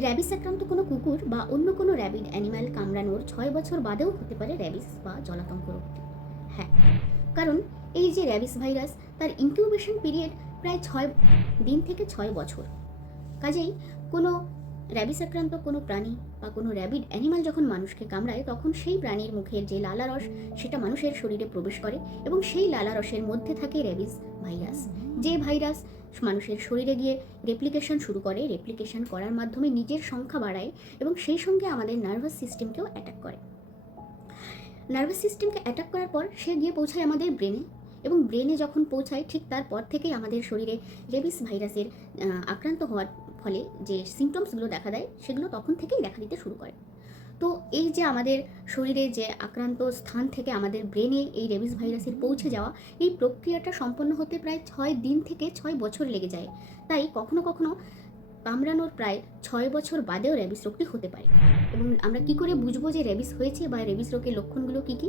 Rabies আক্রান্ত কোনো কুকুর বা অন্য কোনো র্যাবিড অ্যানিম্যাল কামড়ানোর ছয় বছর বাদেও হতে পারে র্যাবিস বা জলাতঙ্ক রোগটি হ্যাঁ কারণ এই যে র্যাবিস ভাইরাস, তার ইনকিউবেশন পিরিয়ড প্রায় ছয় দিন থেকে ছয় বছর। কাজেই কোনো র্যাবিস আক্রান্ত কোনো প্রাণী বা কোনো র্যাবিড অ্যানিমাল যখন মানুষকে কামড়ায়, তখন সেই প্রাণীর মুখের যে লালারস সেটা মানুষের শরীরে প্রবেশ করে এবং সেই লালারসের মধ্যে থাকে র্যাবিস ভাইরাস। যে ভাইরাস মানুষের শরীরে গিয়ে রেপ্লিকেশন শুরু করে রেপ্লিকেশন করার মাধ্যমে নিজের সংখ্যা বাড়ায় এবং সেই সঙ্গে আমাদের নার্ভাস সিস্টেমকেও অ্যাটাক করে। নার্ভাস সিস্টেমকে অ্যাটাক করার পর সে গিয়ে পৌঁছায় আমাদের ব্রেনে এবং ব্রেনে যখন পৌঁছায় ঠিক তারপর থেকেই আমাদের শরীরে রেবিস ভাইরাসের আক্রান্ত হওয়ার ফলে যে সিমটমসগুলো দেখা দেয় সেগুলো তখন থেকেই দেখা দিতে শুরু করে। তো এই যে আমাদের শরীরে যে আক্রান্ত স্থান থেকে আমাদের ব্রেনে এই রেবিস ভাইরাসের পৌঁছে যাওয়া, এই প্রক্রিয়াটা সম্পন্ন হতে প্রায় ছয় দিন থেকে ছয় বছর লেগে যায়। তাই কখনো কখনো কামড়ানোর প্রায় ছয় বছর বাদেও র্যাবিস রোগটি হতে পারে। এবং আমরা কি করে বুঝব যে র্যাবিস হয়েছে বা র্যাবিস রোগের লক্ষণগুলো কী কী?